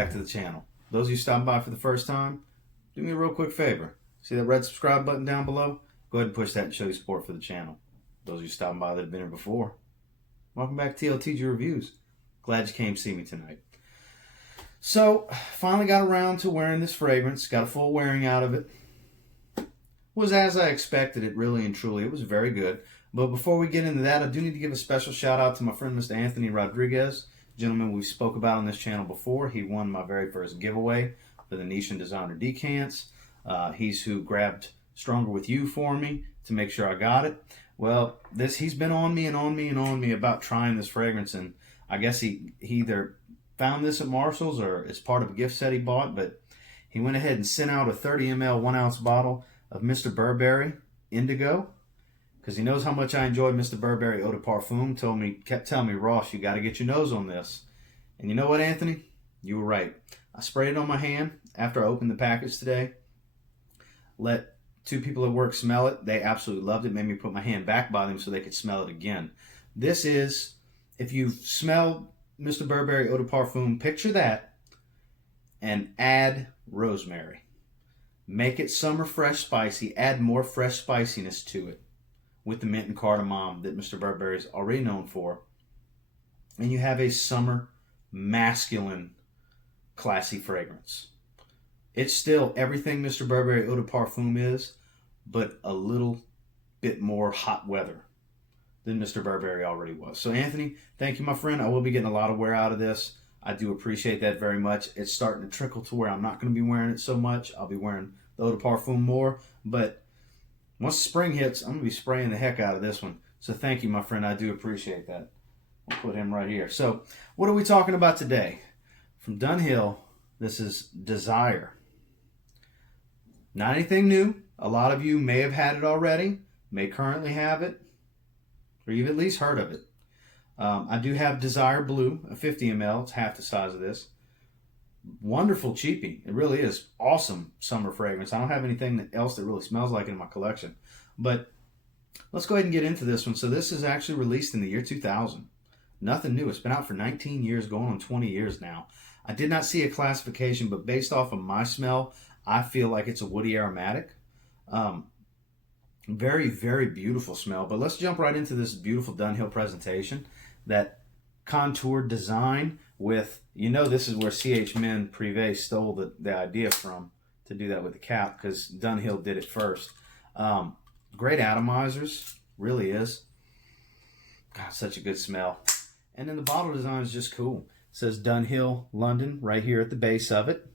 back to the channel. Those of you stopping by for the first time, do me a real quick favor. See that red subscribe button down below? Go ahead and push that and show your support for the channel. Those of you stopping by that have been here before, welcome back to TLTG Reviews. Glad you came to see me tonight. So, finally got around to wearing this fragrance. Got a full wearing out of it. Was as I expected it, really and truly. It was very good. But before we get into that, I do need to give a special shout out to my friend Mr. Anthony Rodriguez, gentleman we spoke about on this channel before. He won my very first giveaway for the Niche and Designer decants. He's who grabbed Stronger With You for me to make sure I got it. Well, he's been on me about trying this fragrance, and I guess he either found this at Marshall's or it's part of a gift set he bought, but he went ahead and sent out a 30 ml 1 ounce bottle of Mr. Burberry Indigo, because he knows how much I enjoy Mr. Burberry Eau de Parfum. Kept telling me, Ross, you got to get your nose on this. And you know what, Anthony? You were right. I sprayed it on my hand after I opened the package today. Let 2 people at work smell it. They absolutely loved it. Made me put my hand back by them so they could smell it again. This is, if you've smelled Mr. Burberry Eau de Parfum, picture that and add rosemary. Make it summer fresh spicy. Add more fresh spiciness to it with the mint and cardamom that Mr. Burberry is already known for. And you have a summer masculine classy fragrance. It's still everything Mr. Burberry Eau de Parfum is, but a little bit more hot weather than Mr. Burberry already was. So Anthony, thank you, my friend. I will be getting a lot of wear out of this. I do appreciate that very much. It's starting to trickle to where I'm not going to be wearing it so much. I'll be wearing the Eau de Parfum more, but once spring hits, I'm going to be spraying the heck out of this one. So thank you, my friend. I do appreciate that. I'll put him right here. So what are we talking about today? From Dunhill, this is Desire. Not anything new. A lot of you may have had it already, may currently have it, or you've at least heard of it. I do have Desire Blue, a 50 ml. It's half the size of this. Wonderful cheapie. It really is awesome summer fragrance. I don't have anything else that really smells like it in my collection. But let's go ahead and get into this one. So this is actually released in the year 2000. Nothing new. It's been out for 19 years, going on 20 years now. I did not see a classification, but based off of my smell, I feel like it's a woody aromatic. Very, very beautiful smell. But let's jump right into this beautiful Dunhill presentation. That contoured design with, this is where C.H. Men Privé stole the idea from, to do that with the cap, because Dunhill did it first. Great atomizers, really is. God, such a good smell. And then the bottle design is just cool. It says Dunhill, London, right here at the base of it.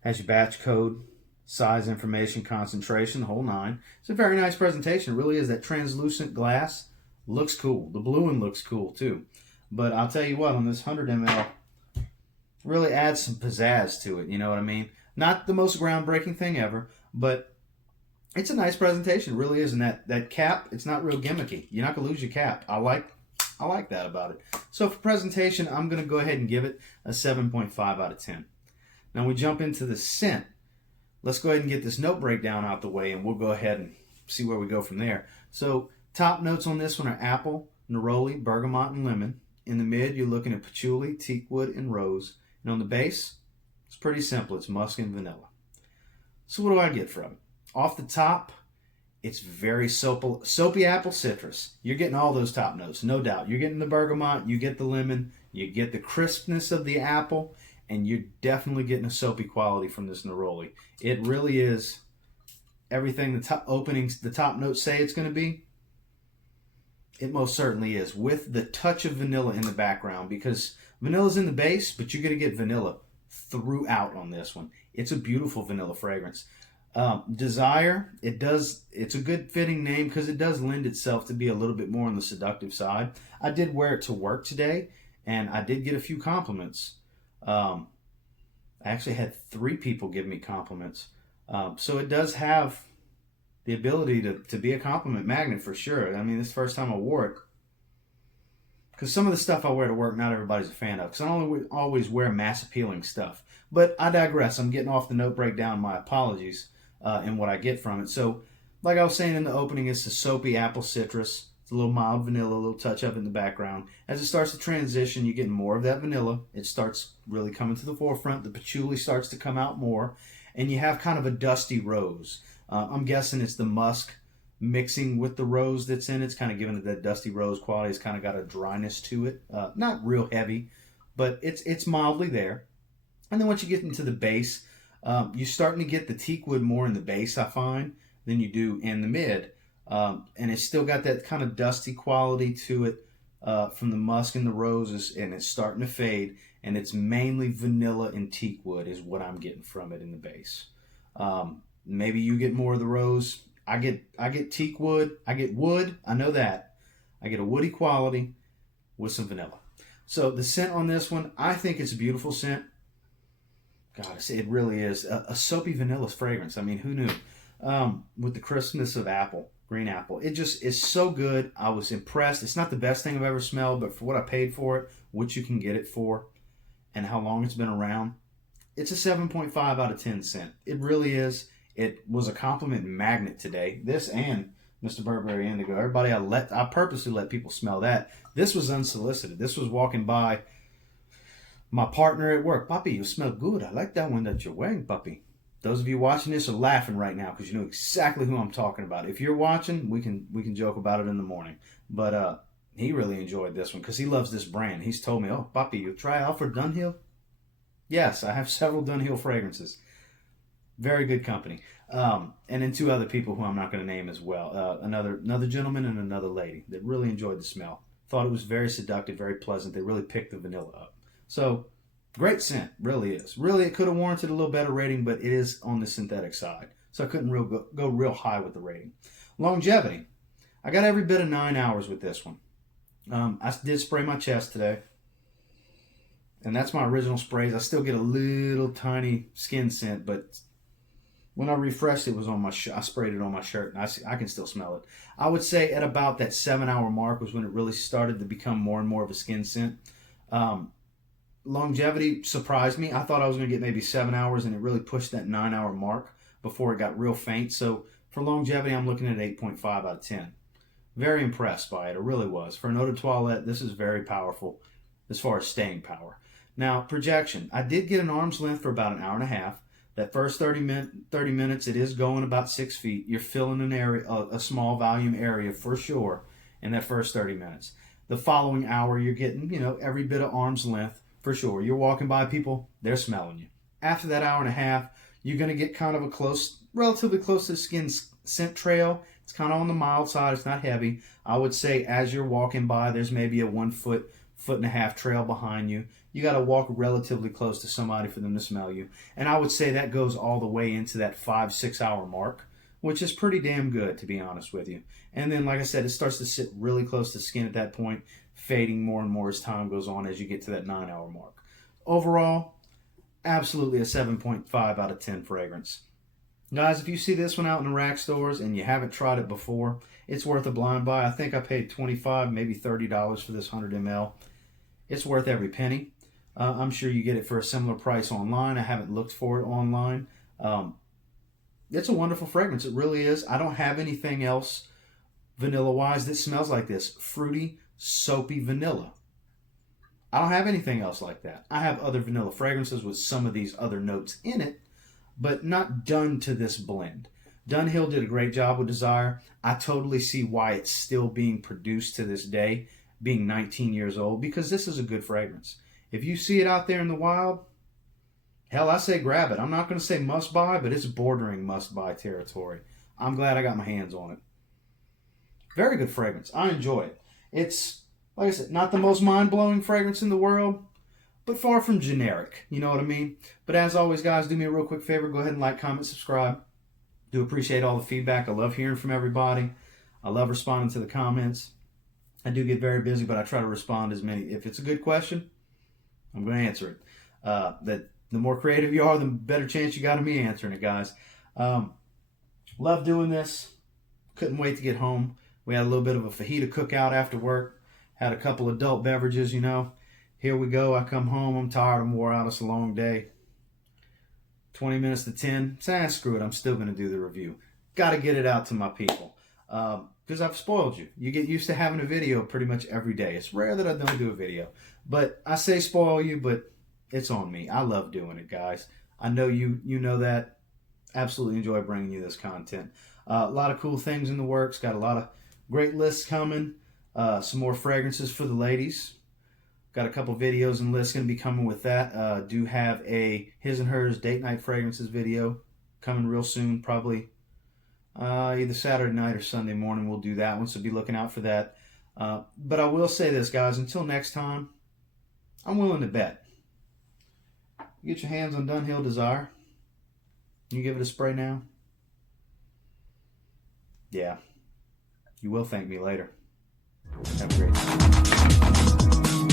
Has your batch code, size information, concentration, the whole 9. It's a very nice presentation. It really is. That translucent glass looks cool. The blue one looks cool too. But I'll tell you what, on this 100 ml, really adds some pizzazz to it. You know what I mean? Not the most groundbreaking thing ever, but it's a nice presentation. It really is. And that cap, it's not real gimmicky. You're not going to lose your cap. I like that about it. So for presentation, I'm going to go ahead and give it a 7.5 out of 10. Now we jump into the scent. Let's go ahead and get this note breakdown out the way, and we'll go ahead and see where we go from there. So top notes on this one are apple, neroli, bergamot, and lemon. In the mid, you're looking at patchouli, teakwood, and rose. And on the base, it's pretty simple. It's musk and vanilla. So what do I get from it? Off the top, it's very soapy apple citrus. You're getting all those top notes, no doubt. You're getting the bergamot, you get the lemon, you get the crispness of the apple, and you're definitely getting a soapy quality from this neroli. It really is everything the top notes say it's going to be. It most certainly is, with the touch of vanilla in the background, because vanilla's in the base, but you're going to get vanilla throughout on this one. It's a beautiful vanilla fragrance. Desire, it's a good fitting name because it does lend itself to be a little bit more on the seductive side. I did wear it to work today, and I did get a few compliments. I actually had 3 people give me compliments. So it does have the ability to be a compliment magnet for sure. I mean, this is the first time I wore it. Because some of the stuff I wear to work, not everybody's a fan of. Because I don't always wear mass appealing stuff. But I digress. I'm getting off the note breakdown. My apologies in what I get from it. So, like I was saying in the opening, it's a soapy apple citrus. It's a little mild vanilla, a little touch up in the background. As it starts to transition, you get more of that vanilla. It starts really coming to the forefront. The patchouli starts to come out more, and you have kind of a dusty rose. I'm guessing it's the musk mixing with the rose that's in it. It's kind of giving it that dusty rose quality. It's kind of got a dryness to it. Not real heavy, but it's mildly there. And then once you get into the base, you're starting to get the teak wood more in the base, I find, than you do in the mid. And it's still got that kind of dusty quality to it from the musk and the roses, and it's starting to fade. And it's mainly vanilla and teak wood is what I'm getting from it in the base. Maybe you get more of the rose. I get teak wood. I get wood. I know that. I get a woody quality with some vanilla. So the scent on this one, I think it's a beautiful scent. God, it really is a soapy vanilla fragrance. I mean, who knew? With the crispness of apple, green apple. It just is so good. I was impressed. It's not the best thing I've ever smelled, but for what I paid for it, what you can get it for, and how long it's been around, it's a 7.5 out of 10 scent. It really is. It was a compliment magnet today. This and Mr. Burberry Indigo. Everybody, I purposely let people smell that. This was unsolicited. This was walking by my partner at work. Puppy, you smell good. I like that one that you're wearing, puppy. Those of you watching this are laughing right now because you know exactly who I'm talking about. If you're watching, we can joke about it in the morning. But he really enjoyed this one because he loves this brand. He's told me, "Oh, puppy, you try out for Dunhill?" Yes, I have several Dunhill fragrances. Very good company. And then two other people who I'm not going to name as well. Another gentleman and another lady that really enjoyed the smell. Thought it was very seductive, very pleasant. They really picked the vanilla up. So, great scent. Really is. Really, it could have warranted a little better rating, but it is on the synthetic side. So I couldn't go real high with the rating. Longevity. I got every bit of 9 hours with this one. I did spray my chest today. And that's my original sprays. I still get a little tiny skin scent, but when I refreshed, it was on my I sprayed it on my shirt, and I can still smell it. I would say at about that 7-hour mark was when it really started to become more and more of a skin scent. Longevity surprised me. I thought I was going to get maybe 7 hours, and it really pushed that 9-hour mark before it got real faint. So for longevity, I'm looking at 8.5 out of 10. Very impressed by it. It really was. For an eau de toilette, this is very powerful as far as staying power. Now, projection. I did get an arm's length for about an hour and a half. That first 30 minutes, it is going about 6 feet. You're filling an area, a small volume area for sure in that first 30 minutes. The following hour, you're getting, every bit of arm's length for sure. You're walking by people, they're smelling you. After that hour and a half, you're going to get kind of a relatively close to the skin scent trail. It's kind of on the mild side. It's not heavy. I would say as you're walking by, there's maybe a 1 foot and a half trail behind you. You got to walk relatively close to somebody for them to smell you. And I would say that goes all the way into that 5-6 hour mark, which is pretty damn good, to be honest with you. And then, like I said, it starts to sit really close to skin at that point, fading more and more as time goes on as you get to that 9-hour mark. Overall, absolutely a 7.5 out of 10 fragrance. Guys, if you see this one out in the rack stores and you haven't tried it before, it's worth a blind buy. I think I paid $25, maybe $30 for this 100 ml. It's worth every penny. I'm sure you get it for a similar price online. I haven't looked for it online. It's a wonderful fragrance. It really is. I don't have anything else vanilla-wise that smells like this. Fruity, soapy vanilla. I don't have anything else like that. I have other vanilla fragrances with some of these other notes in it, but not done to this blend. Dunhill did a great job with Desire. I totally see why it's still being produced to this day, being 19 years old, because this is a good fragrance. If you see it out there in the wild, hell, I say grab it. I'm not going to say must buy, but it's bordering must buy territory. I'm glad I got my hands on it. Very good fragrance. I enjoy it. It's, like I said, not the most mind-blowing fragrance in the world, but far from generic. You know what I mean? But as always, guys, do me a real quick favor. Go ahead and like, comment, subscribe. Do appreciate all the feedback. I love hearing from everybody. I love responding to the comments. I do get very busy, but I try to respond as many. If it's a good question, I'm going to answer it. That the more creative you are, the better chance you got of me answering it, guys. Love doing this. Couldn't wait to get home. We had a little bit of a fajita cookout after work. Had a couple adult beverages, Here we go. I come home. I'm tired. I'm wore out. It's a long day. 20 minutes to 10. Screw it. I'm still going to do the review. Got to get it out to my people. because I've spoiled you. You get used to having a video pretty much every day. It's rare that I don't do a video. But I say spoil you, but it's on me. I love doing it, guys. I know you know that. Absolutely enjoy bringing you this content. A lot of cool things in the works. Got a lot of great lists coming. Some more fragrances for the ladies. Got a couple videos and lists going to be coming with that. Do have a his and hers date night fragrances video coming real soon, probably either Saturday night or Sunday morning. We'll do that one, so be looking out for that. But I will say this, guys. Until next time, I'm willing to bet. You get your hands on Dunhill Desire. You give it a spray now. Yeah. You will thank me later. Have a great night.